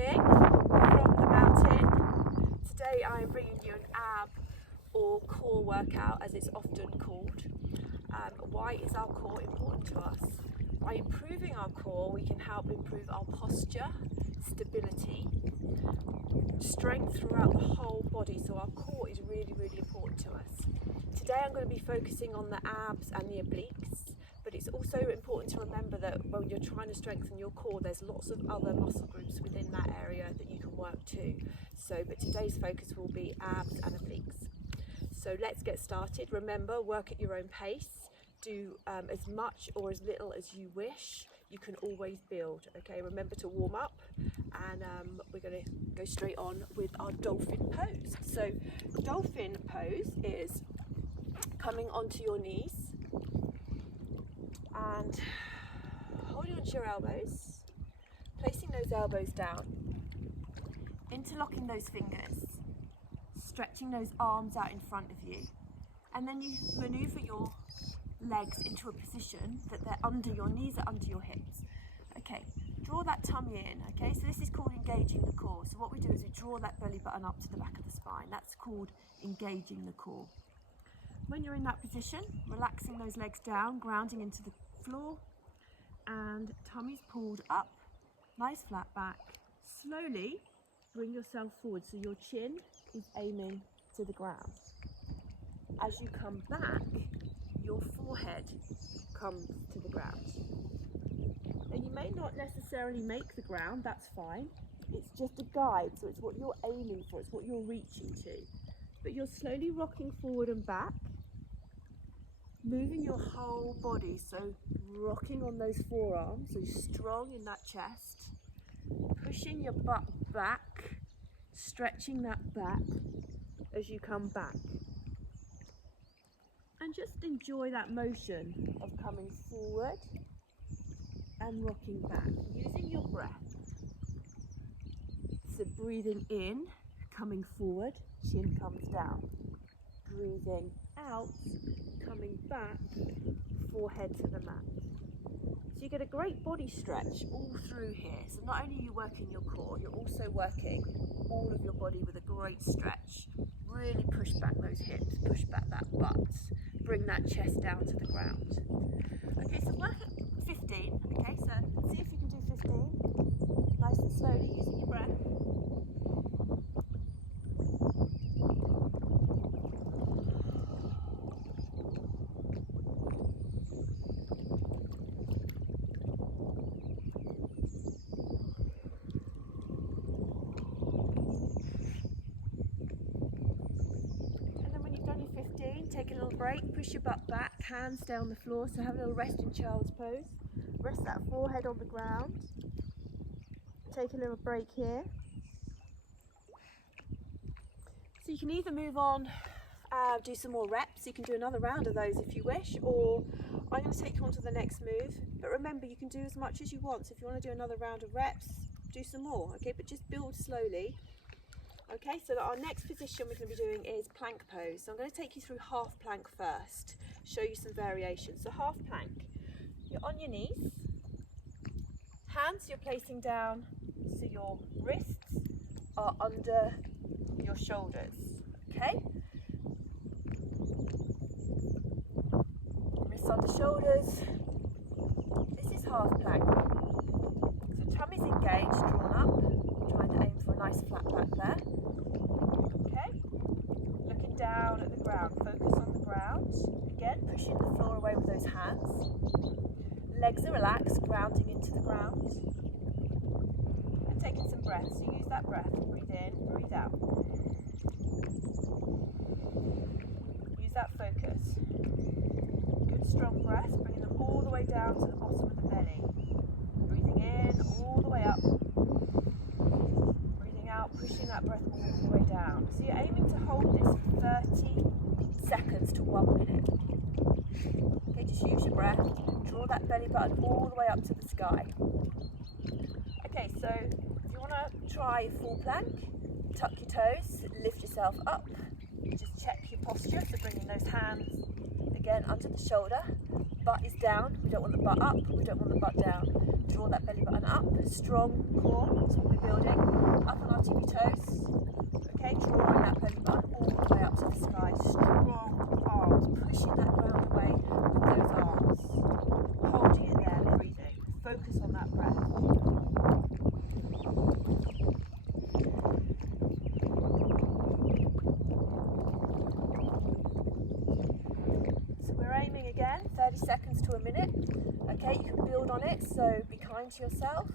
morning from the mountain. Today I am bringing you an ab or core workout, as it's often called. Why is our core important to us? By improving our core, we can help improve our posture, stability, strength throughout the whole body. So our core is really, really important to us. Today I'm going to be focusing on the abs and the obliques, but it's also important to remember that when you're trying to strengthen your core, there's lots of other muscle groups within that area that you can work to. But today's focus will be abs and obliques. So let's get started. Remember, work at your own pace. Do as much or as little as you wish. You can always build, okay? Remember to warm up, and we're going to go straight on with our dolphin pose. So dolphin pose is coming onto your knees and holding onto your elbows, placing those elbows down, interlocking those fingers, stretching those arms out in front of you, and then you maneuver your legs into a position that they're under, your knees are under your hips. Okay, draw that tummy in, okay? So this is called engaging the core. So what we do is we draw that belly button up to the back of the spine. That's called engaging the core. When you're in that position, relaxing those legs down, grounding into the floor, and tummy's pulled up, nice flat back. Slowly bring yourself forward so your chin is aiming to the ground. As you come back, your forehead comes to the ground. Now you may not necessarily make the ground, that's fine. It's just a guide, so it's what you're aiming for, it's what you're reaching to. But you're slowly rocking forward and back, moving your whole body, so rocking on those forearms, so strong in that chest, pushing your butt back, stretching that back as you come back. And just enjoy that motion of coming forward and rocking back, using your breath. So breathing in, coming forward, chin comes down. Breathing out, coming back, forehead to the mat. So you get a great body stretch all through here. So not only are you working your core, you're also working all of your body with a great stretch. Really push back those hips, push back that butt, bring that chest down to the ground. Okay, so work at 15, okay, so see if you can do 15, nice and slowly using your breath. Take a little break, push your butt back, hands down the floor, so have a little rest in child's pose. Rest that forehead on the ground. Take a little break here. So you can either move on, do some more reps, you can do another round of those if you wish, or I'm going to take you on to the next move. But remember, you can do as much as you want, so if you want to do another round of reps, do some more, okay? But just build slowly. Okay, so our next position we're going to be doing is plank pose. So I'm going to take you through half plank first, show you some variations. So half plank, you're on your knees, hands you're placing down so your wrists are under your shoulders, okay? Wrists under shoulders, this is half plank. So tummy's engaged, drawn up, trying to aim for a nice flat back there. Down at the ground, focus on the ground. Again, pushing the floor away with those hands. Legs are relaxed, grounding into the ground. And taking some breaths. So use that breath. Breathe in, breathe out. Use that focus. Good strong breath, bringing them all the way down to the bottom of the belly. Breathing in, all the way up. Out, pushing that breath all the way down. So you're aiming to hold this for 30 seconds to 1 minute. Okay, just use your breath. Draw that belly button all the way up to the sky. Okay, so if you want to try full plank, tuck your toes, lift yourself up. Just check your posture, so bringing those hands again under the shoulder. Butt is down, we don't want the butt up, we don't want the butt down. Draw that belly button up, strong core, that's what we're building. Up on our tippy toes. Okay, drawing that belly button all the way up to the sky. Strong arms, pushing that ground away with those arms. Holding it there, breathing. Focus on that breath. So we're aiming again, 30 seconds to a minute. Okay, you can build on it, so be kind to yourself.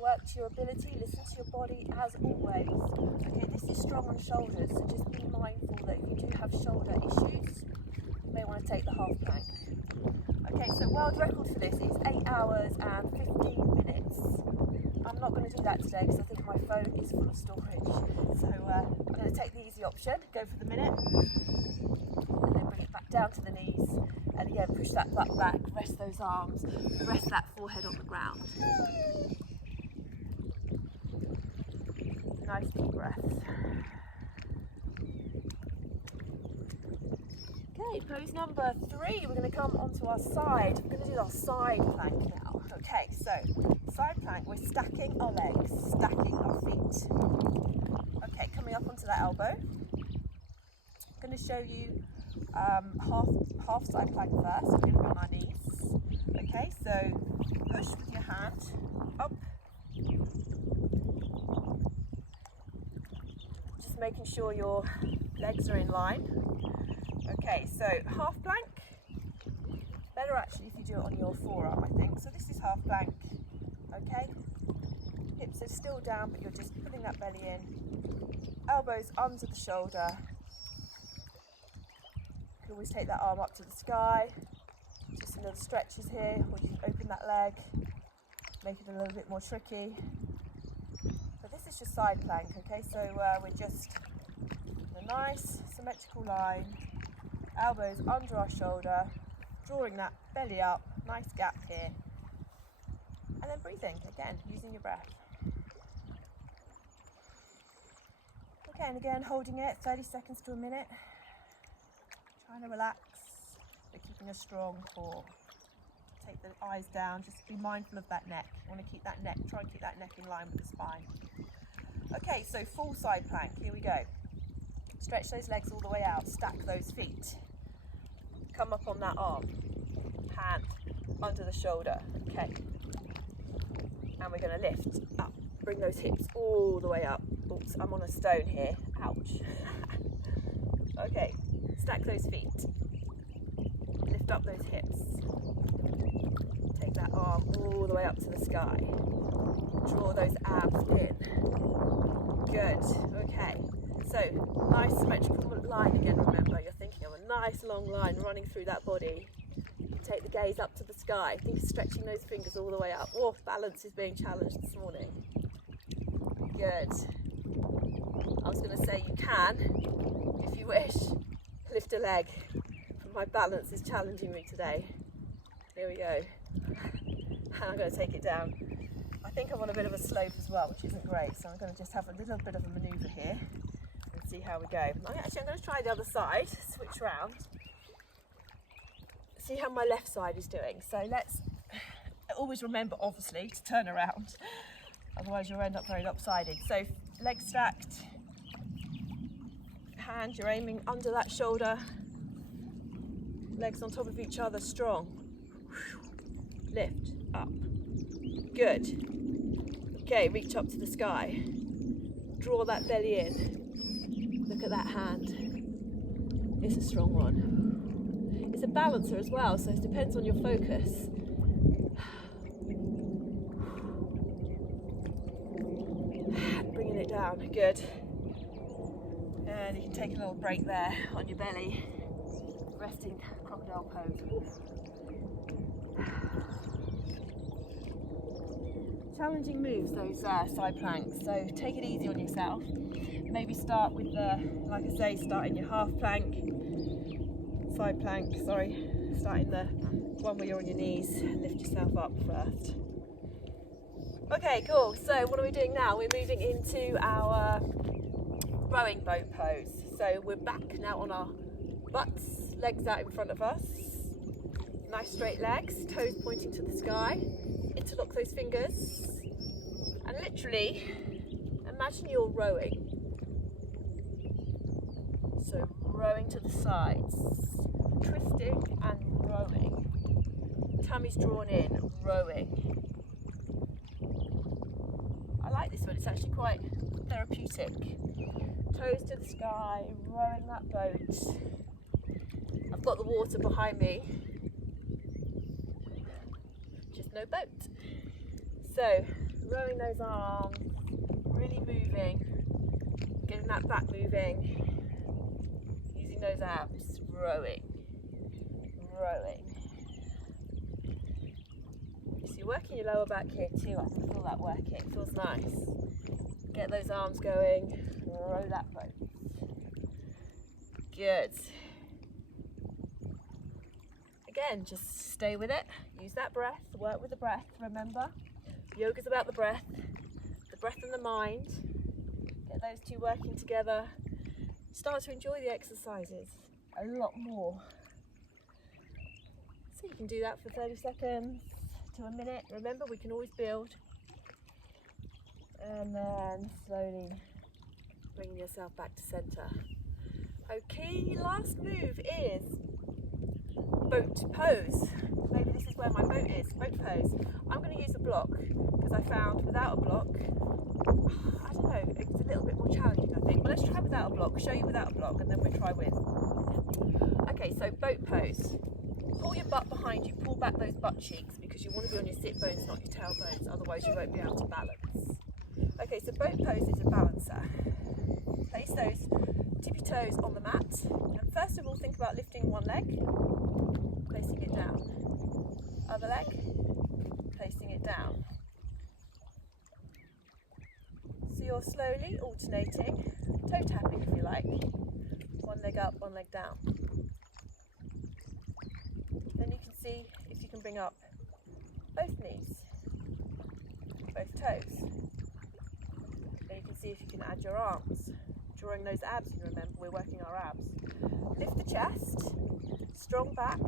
Work to your ability, listen to your body as always. Okay, this is strong on shoulders, so just be mindful that if you do have shoulder issues, you may want to take the half plank. Okay, so world record for this is 8 hours and 15 minutes. I'm not going to do that today because I think my phone is full of storage. So I'm going to take the easy option, go for the minute, and then bring it back down to the knees. And again, push that butt back, rest those arms, rest that forehead on the ground. Nice deep breaths. Okay, pose number 3, we're going to come onto our side. We're going to do our side plank now. Okay, so side plank, we're stacking our legs, stacking our feet. Okay, coming up onto that elbow. I'm going to show you half side plank first. We're going to be on our knees. Okay, so push with your hand up. Just making sure your legs are in line. Okay, so half plank. Better actually if you do it on your forearm, I think. So this is half plank. Okay, hips are still down, but you're just putting that belly in. Elbows under the shoulder. You can always take that arm up to the sky. Just some little stretches here, or you can open that leg, make it a little bit more tricky. But this is just side plank, okay? So we're just in a nice symmetrical line, elbows under our shoulder, drawing that belly up, nice gap here. And then breathing, again, using your breath. Okay, and again, holding it, 30 seconds to a minute. Trying to relax, but keeping a strong core. Take the eyes down, just be mindful of that neck. You want to keep that neck, try and keep that neck in line with the spine. Okay, so full side plank, here we go. Stretch those legs all the way out, stack those feet. Come up on that arm, hand under the shoulder, okay. And we're going to lift up, bring those hips all the way up. Oops, I'm on a stone here, ouch. Okay, stack those feet, lift up those hips, take that arm all the way up to the sky, draw those abs in, good, okay, so nice symmetrical line again, remember, you're thinking of a nice long line running through that body, take the gaze up to the sky, think of stretching those fingers all the way up, oh, balance is being challenged this morning, good, I was going to say you can, if you wish, lift a leg, but my balance is challenging me today. Here we go. And I'm going to take it down. I think I'm on a bit of a slope as well, which isn't great, so I'm going to just have a little bit of a manoeuvre here and see how we go. Actually, I'm going to try the other side, switch round, see how my left side is doing. So let's always remember, obviously, to turn around, otherwise you'll end up very lopsided. So legs stacked, hand, you're aiming under that shoulder, legs on top of each other, strong, lift up, good, okay, reach up to the sky, draw that belly in, look at that hand, it's a strong one, it's a balancer as well, so it depends on your focus. Bringing it down, good. And you can take a little break there on your belly, resting crocodile pose. Challenging moves, those side planks, so take it easy on yourself. Maybe start with like I say, start in your half plank, side plank, sorry. Start in the one where you're on your knees, lift yourself up first. Okay, cool, so what are we doing now? We're moving into our rowing boat pose. So we're back now on our butts, legs out in front of us. Nice straight legs, toes pointing to the sky. interlock those fingers and literally imagine you're rowing. So rowing to the sides, twisting and rowing. Tummy's drawn in, rowing. I like this one, it's actually quite therapeutic. Toes to the sky, rowing that boat. I've got the water behind me, just no boat. So, rowing those arms, really moving, getting that back moving, using those abs, rowing, rowing. So you're working your lower back here too, I can feel that working, it feels nice. Get those arms going, row that boat. Good. Again, just stay with it, use that breath, work with the breath, remember, yoga's about the breath and the mind. Get those two working together, start to enjoy the exercises a lot more. So you can do that for 30 seconds to a minute, remember we can always build. And then slowly bringing yourself back to center. Okay, last move is boat pose. Maybe this is where my boat is, boat pose. I'm going to use a block because I found without a block, I don't know, it's a little bit more challenging I think. But let's try without a block, show you without a block and then we'll try with. Okay, so boat pose. Pull your butt behind you, pull back those butt cheeks because you want to be on your sit bones, not your tailbones, otherwise you won't be able to balance. Okay, so boat pose is a balancer. Place those tippy toes on the mat. And first of all, think about lifting one leg, placing it down. Other leg, placing it down. So you're slowly alternating, toe tapping if you like. One leg up, one leg down. Then you can see if you can bring up both knees, both toes. Then you can see if you can add your arms, drawing those abs. You remember we're working our abs. Lift the chest, strong back.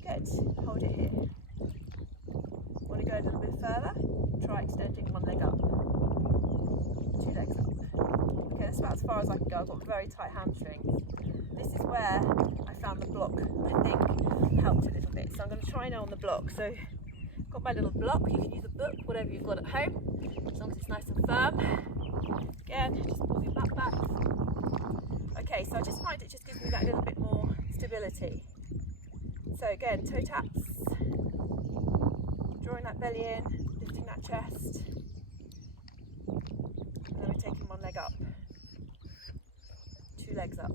Good. Hold it here. Want to go a little bit further? Try extending one leg up, two legs up. Okay, that's about as far as I can go. I've got very tight hamstrings. This is where I found the block, I think, helped a little bit. So I'm going to try now on the block. So I've got my little block. You can use a book, whatever you've got at home, as long as it's nice and firm. Again, just pull your butt back. Okay, so I just find it just gives me that little bit more stability. So again, toe taps, drawing that belly in, lifting that chest. And then we're taking one leg up, two legs up.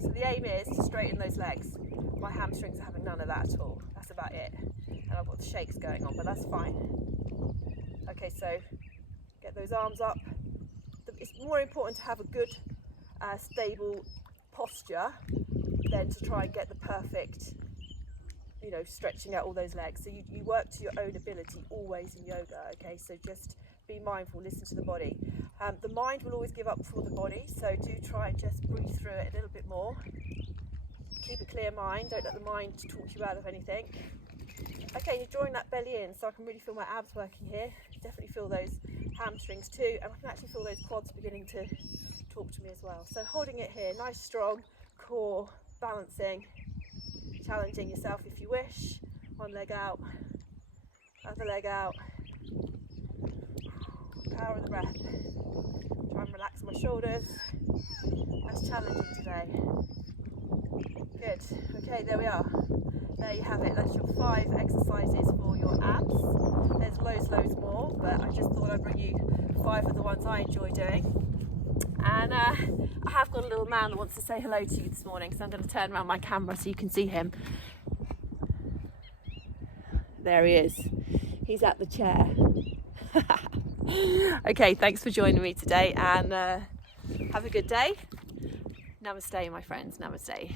So the aim is to straighten those legs. My hamstrings are having none of that at all. That's about it. And I've got the shakes going on, but that's fine. Okay, so get those arms up. It's more important to have a good, stable posture than to try and get the perfect, you know, stretching out all those legs. So you work to your own ability always in yoga, okay? So just be mindful, listen to the body. The mind will always give up before the body, so do try and just breathe through it a little bit more. Keep a clear mind, don't let the mind talk you out of anything. Okay, you're drawing that belly in, so I can really feel my abs working here. Definitely feel those hamstrings too, and I can actually feel those quads beginning to talk to me as well. So holding it here, nice strong core, balancing, challenging yourself if you wish. One leg out, other leg out. Power of the breath. Try and relax my shoulders. That's challenging today. Good. Okay, there we are. There you have it. That's your 5 exercises for your abs. There's loads more, but I just thought I'd bring you 5 of the ones I enjoy doing. And I have got a little man that wants to say hello to you this morning, so I'm going to turn around my camera so you can see him. There he is. He's at the chair. Okay, thanks for joining me today, and have a good day. Namaste, my friends. Namaste.